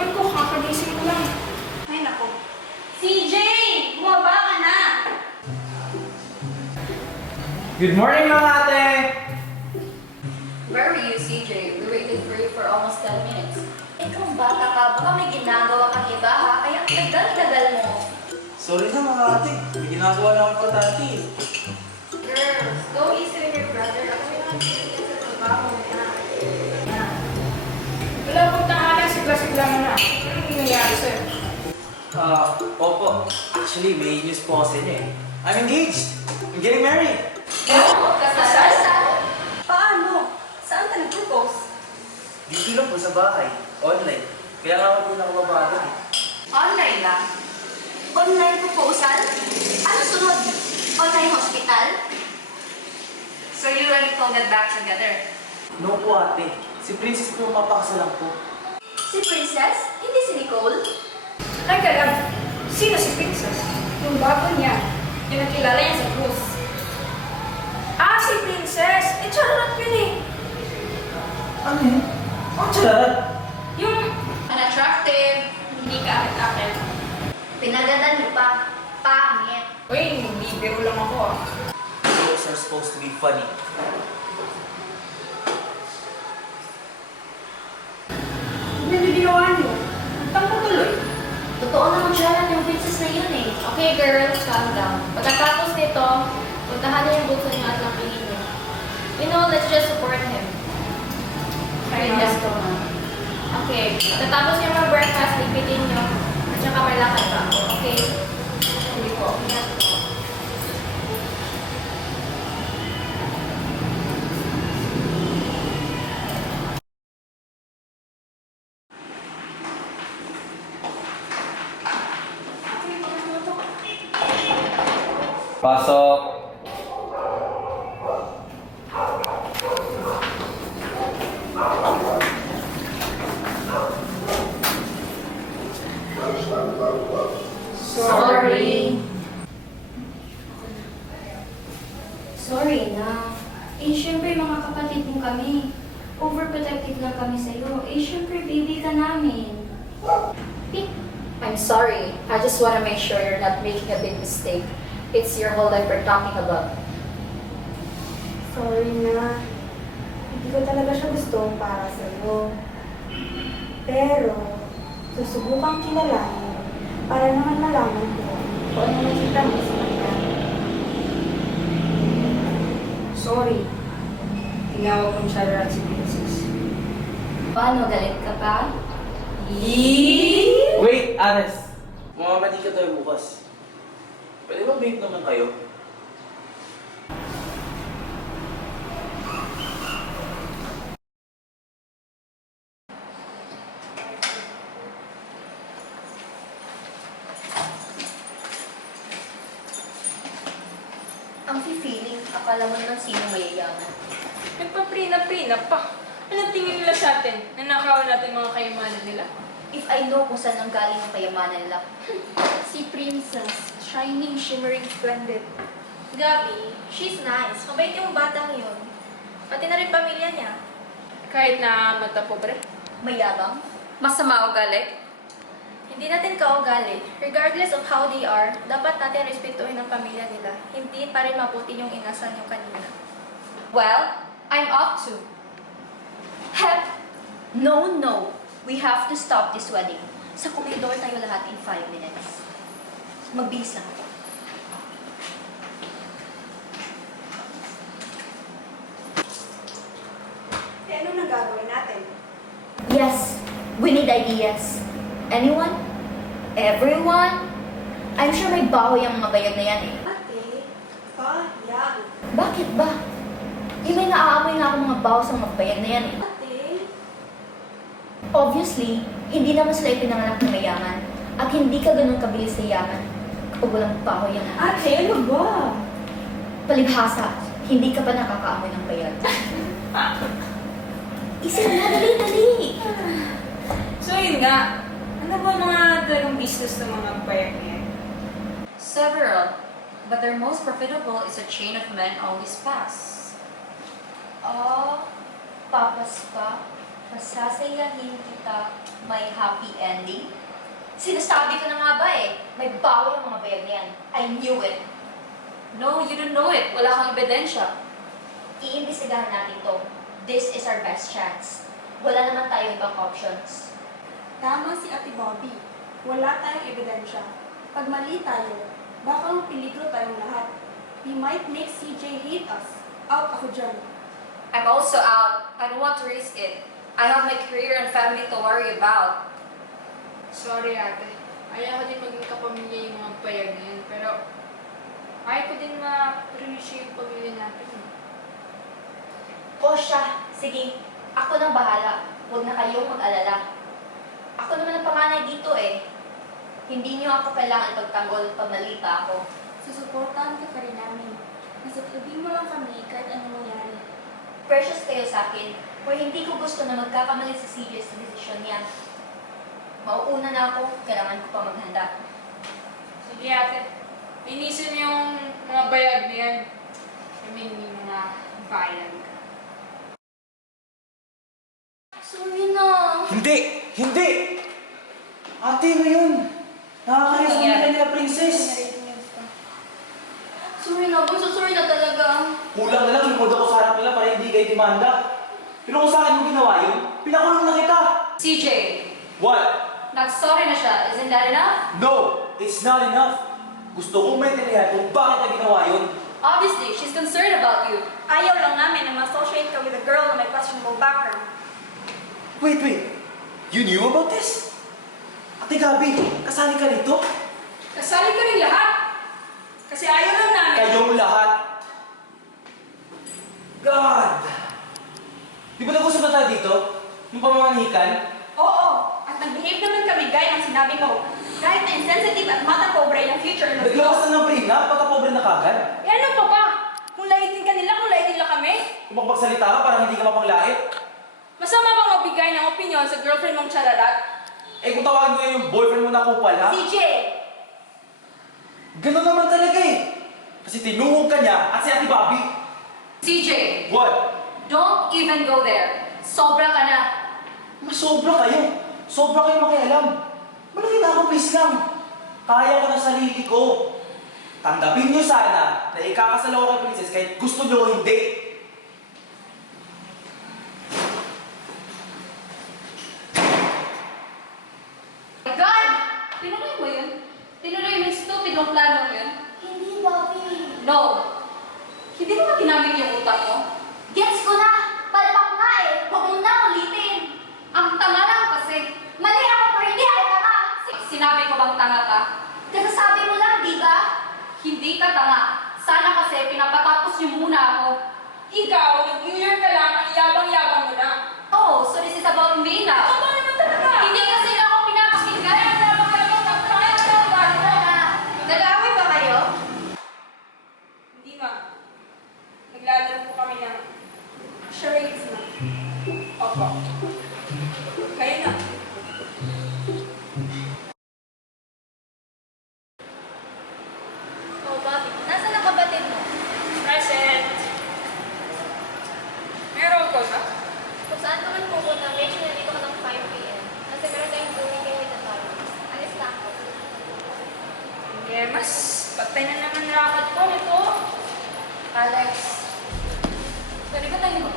Ewan ko, kakagising ko lang. Ay, nako. CJ! Bumaba ka na! Good morning, mga ate! Where were you, CJ? We waited for you for almost 10 minutes. Ikaw bata ka, baka may ginagawa kang iba ha, kaya tagal-tagal mo. Sorry na mga ate, may ginagawa lang ang importante. Girls, go easy with your brother. Ako yung nagsisigil sa trabaho niya. Wala pong tanghali, sigla-sigla mo na. Anong nangyayari sa'yo? Opo. Actually, may news po ako sa inyo eh. I'm engaged! I'm getting married! Kasal? Paano? Saan ka nag-propose? Dito lang po sa bahay. Online. Kaya nga ako po nakababago eh. Online lang. Online proposal? Ano sunod? Online hospital? So you and Nicole get back together? No po ate. Si Princess po mapakasalan po. Si Princess? Hindi si Nicole? Teka lang, sino si Princess? Yung bago niya. Yung nakilala niya sa cruise. Ah, si Princess! Eh, charot yun eh. Ano yun? Ang charot! Yung Unattractive. hindi ka akit-akit. Pinaganda niyo pa. Pangit. Uy, bibiro lang ako ah. Jokes are supposed to be funny. Ano yung ginawa niyo? Tampo tuloy. Totoo naman siya yung princess na yun eh. Okay girls, calm down. Pagkatapos nito, puntahan niyo yung bunso niyo at lapihin niyo. You know, let's just support him. Ay, Let's go na. Okay, pagkatapos niyo mag-breakfast, ligpitin niyo. At saka may lakad pa ako, okay? Sige po. Ingat po. Pasok! Sorry. Sorry na. Eh, syempre mga kapatid mo kami. Overprotective lang kami sa'yo. Eh, syempre baby ka namin. I'm sorry. I just want to make sure you're not making a big mistake. It's your whole life we're talking about. Sorry na. Hindi ko talaga siya gusto para sa'yo. Pero, susubukan kilalanin para naman malaman ko kung ano nakita mo sa kanya. Sorry. Tinawag kong siya si Princess. Paano? Galit ka pa? Wait, Ares! Mamamali ka tayo bukas. Pwede ba babe naman kayo? Ang feeling, akala mo naman sino mayayaman. Nagpa-prina-prina pa. Anong tingin nila sa atin? Nanakaw natin mga kayamanan nila? If I know kung saan ang galing ang kayamanan nila. Si Princess, shining, shimmering, splendid. Gabi, she's nice. Mabait yung batang yun. Pati na rin pamilya niya. Kahit na mata pobre. Mayabang, masama ugali. Hindi natin kaugali. Regardless of how they are, dapat natin respetuhin ang pamilya nila. Hindi pa rin mabuti yung inasal niyo kanina. Well, I'm off to. Heck, no. We have to stop this wedding. Sa koridor tayo lahat in 5 minutes. Magbihis lang ako. Eh, ano nang gagawin natin? Yes, we need ideas. Anyone? Everyone? I'm sure may bahoy ang mga bayag na yan eh. Ate, sayang. Bakit ba? Yung may naaamoy nga ako mga baho sa mga bayag na yan eh. Ate, Obviously, hindi naman sila ipinanganak ng mayaman. At hindi ka ganun kabilis sa yaman kapag walang bahoy ang ate, ano ba? palibhasa, hindi ka pa nakakaamoy ng bayag. Isa na, dali! So yun nga, ano ba mga talagang business ng mga bayag niya? Several, but their most profitable is a chain of men always pass. Oh, papas pa. Masasayahin kita, may happy ending? Sinasabi ko na nga ba eh, may bawi ang mga bayag na yan. I knew it. No, you don't know it. Wala kang ebidensya. Iimbestigahan natin to. This is our best chance. Wala naman tayong ibang options. Tama si Ate Bobby. Wala tayong ebidensya. Pag mali tayo, baka mapiligro tayong lahat. We might make CJ hate us. Out ako dyan. I'm also out. I don't want to risk it. I have my career and family to worry about. Sorry ate. Ayaw ko din maging kapamilya yung mga bayag na yun. Pero ayaw ko din ma-reach yung pamilya natin. O siya, sige, ako nang bahala. Huwag na kayong mag-alala. Ako naman ang panganay dito eh. Hindi niyo ako kailangan pagtanggol pag nalita ako. Susuportahan ka pa rin namin. Nasa tabi mo lang kami kahit anong mangyari. Precious kayo sa akin, or hindi ko gusto na magkakamali si CJ sa desisyon niya. Mauuna na ako, kailangan ko pa maghanda. Sige ate. Linisin yung mga bayag na yan. I mean, yung mga bayag. Sorry na. Hindi! Hindi! Ate, ano yun? Nakakaya sa kanila nila, princess. Sorry na, bunso, sorry na talaga. Kulang na lang, lumuod ako sa harap nila para hindi kayo demanda. Pero kung sa akin mo ginawa yun, pinakulong na kita. CJ, What? nag-sorry na siya. Isn't that enough? No! It's not enough. Gusto kong maintindihan kung bakit na ginawa yun. Obviously, she's concerned about you. Ayaw lang namin na ma-associate ka with a girl na may questionable background. Wait. You knew about this? Ate Gabi, kasali ka nito? Kasali ka rin lahat. Kasi ayaw lang namin. Kayong lahat. God! Di ba nag-usap na tayo dito? Yung pamamanikan? Oo. At nag-behave naman kami gaya ng sinabi mo. Kahit na insensitive at mata pobre yung future ng Naglakas na ng prenup, pagka-pobre na kagad. Eh ano pa ba? Kung laitin ka nila, kung laitin lang kami. Kung magpagsalita ka, parang hindi ka mapanglait. Masama bang magbigay ng opinion sa girlfriend mong chararat? Eh kung tawagin ko yung boyfriend mo na kupal, ha? CJ! Ganun naman talaga eh. Kasi tinuhog ka niya at si Ate Bobby. CJ, What? don't even go there. Sobra ka na. Masobra kayo. Sobra kayo makialam. Malaki na ako, please lang. Kaya ko na sarili ko. Tanggapin niyo sana na ikakasal ako kay Princess kahit gusto niyo o hindi. My God! Tinuloy mo yun? Tinuloy mo yung stupid mong plano yun? Hindi, Bobby. No. Hindi mo ba ginamit yung utak mo? Gets ko na! Palpak nga eh! Huwag mo na ulitin! Ang tanga lang kasi. Mali ako pero hindi ako tanga! Sinabi ko bang tanga ka? Kasasabi mo lang, di ba? Hindi ka tanga. Sana kasi pinapatapos niyo muna ako. Ikaw, nag-New Year ka lang, ang yabang-yabang mo na. Oh, so this is about me now. Totoo naman talaga. Hindi kasi na ako pinapakinggan. Nag-aaway ba kayo? Hindi ma. Naglalaro po kami ng charades na. Opo. Kayo na. Oh, Bobby, nasaan ang kapatid mo? Present. Meron ko ba? Kung saan ka man pupunta, make sure nandito ka ng 5 p.m. Kasi meron tayong booking kayo na tayo. Alis na ako. Yeah, mas patay na naman rakat ko nito. Alex, pwede ba tayo mag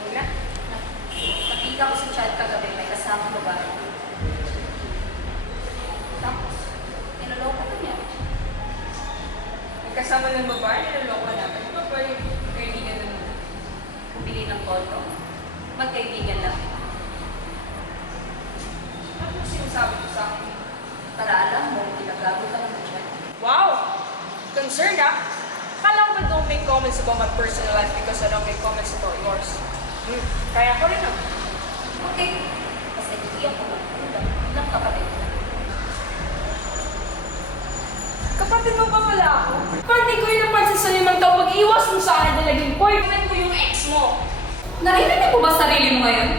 Huwag na. Nakita ko sa chat kagabi, may kasama babae. Tapos, tinuloko ko niya. Nagkasama ng babae, niloloko natin. Di ba pwede kaibigan na naman? Bili ng photo. Magkaibigan lang. Ano yung sinasabi ko sa akin? Para alam mo, pinagago ka naman siya. Wow! Concerned ah? Kala ko ba don't make comments about my personal life because I don't make comments about yours? Kaya ko rin ah. Okay. Kasi hindi ako ng kapatid. Kapatid mo pa pala ako? Parang di ko yung napansin sa 5 taon pag-iwas mo sa akin na naging boyfriend ko yung ex mo. Narinig mo ba sarili mo ngayon?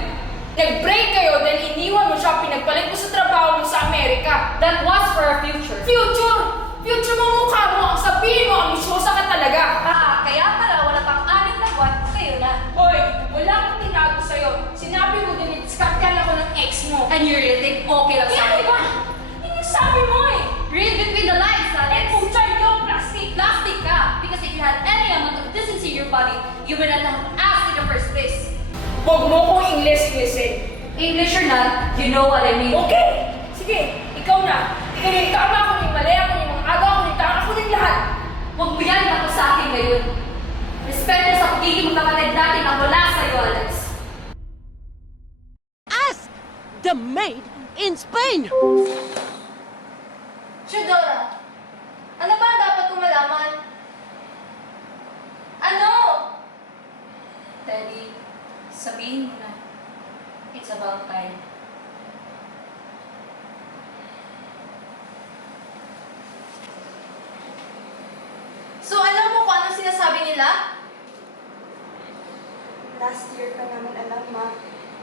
Nag-break kayo, then iniwan mo siya, pinagpalit mo sa trabaho mo sa Amerika. That was for our future. Future! Future mo mukha mo, ang sabihin mo, ang misyosa ka talaga. Kaya pala wala pang 6 na buwan, kayo na. Hoy, wala akong tinago You would not have asked in the first place. Huwag mo kong English-Englishin. English or not, you know what I mean. Okay! Sige, ikaw na. Ikaw na yung tama, ako na yung mali, ako na yung mga aga, ako na yung tama, ako na yung lahat. Huwag mo yan ako sa akin ngayon. Respeto sa pagiging magkapatid natin ang wala sa'yo, Alex. Ask the maid in Spain. Shudora, ano ba ang dapat kong malaman? Ano? Teddy, sabihin mo na. It's about time. So alam mo kung anong sinasabi nila? Last year ka naman alam, ma.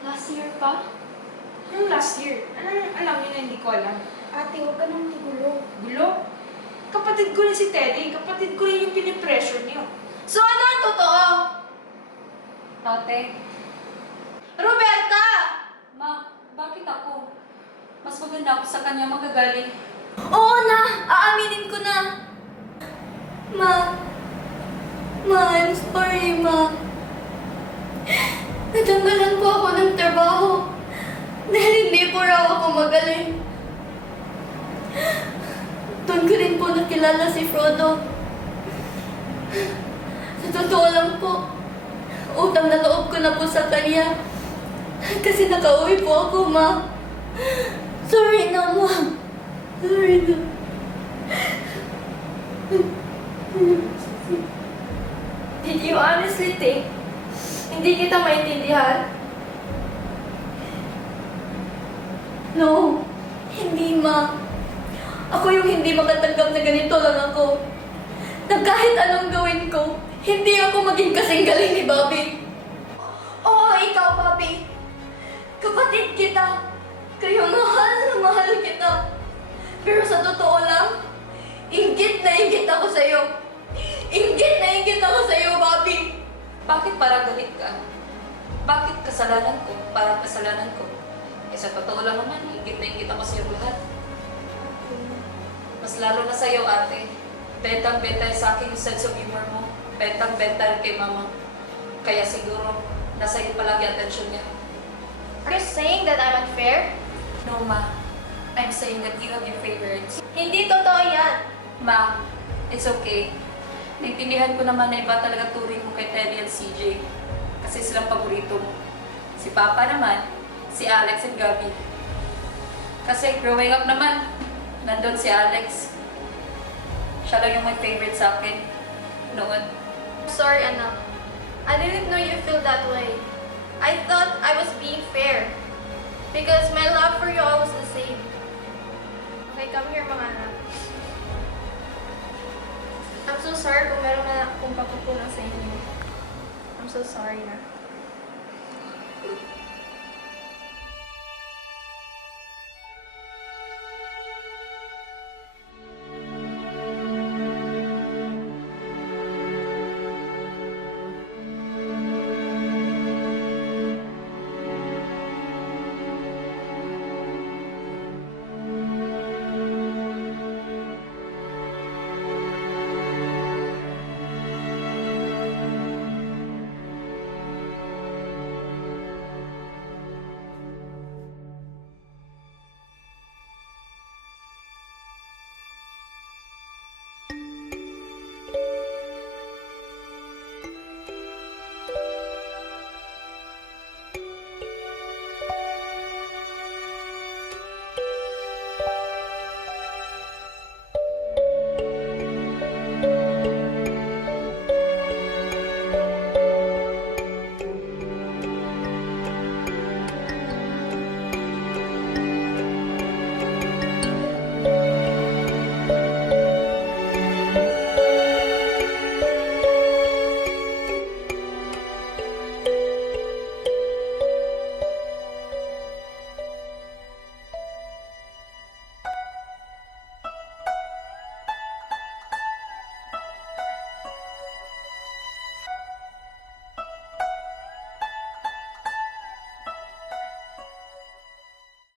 Last year pa? Yung last year, anong alam niyo na hindi ko alam? Ate, huwag ka nang tigulo. Gulo? Kapatid ko rin si Teddy, kapatid ko rin yung pinipressure niyo. So ano ang totoo? Ate, Roberta! ma, bakit ako? Mas maganda ako sa kanya magagaling. Oo na! Aaminin ko na! Ma, I'm sorry, ma. Natanggalan po ako ng trabaho dahil hindi po raw ako magaling. Doon ko rin po nakilala si Frodo. Sa totoo lang po, utang na loob ko na po sa kanya. Kasi nakauwi po ako, ma. Sorry na, ma. Sorry na. Did you honestly think hindi kita maintindihan? No, hindi, ma. Ako yung hindi makatanggap na ganito lang ako. Na kahit anong gawin ko, hindi ako maging kasing galing ni Bobby. Oo, ikaw, Bobby. Kapatid kita. Kaya mahal na mahal kita. Pero sa totoo lang, inggit na inggit ako sa'yo. Inggit na inggit ako sa'yo, Bobby. Bakit parang galit ka? Bakit kasalanan ko? Parang kasalanan ko. Eh sa totoo lang naman, ingit na ingit ako sa'yo lahat. Mas lalo na sa'yo, ate. Bentang-bentang sa akin yung sense of humor mo. Bentang-bentang kay mama. Kaya siguro, nasa iyo palagi atensyon niya. Are you saying that I'm unfair? No, ma. I'm saying that you have your favorites. Hindi totoo yan. Ma, it's okay. Naintindihan ko naman na iba talaga turing mo kay Teddy and CJ. Kasi silang paborito mo. Si Papa naman, si Alex and Gabby. Kasi growing up naman, nandun si Alex. Siya lang yung my favorite sa akin. Noon. Sorry, anak. I didn't know you feel that way. I thought I was being fair. Because my love for you all was the same. Okay, come here, mga anak. I'm so sorry kung meron na akong papupunan sa inyo. I'm so sorry na.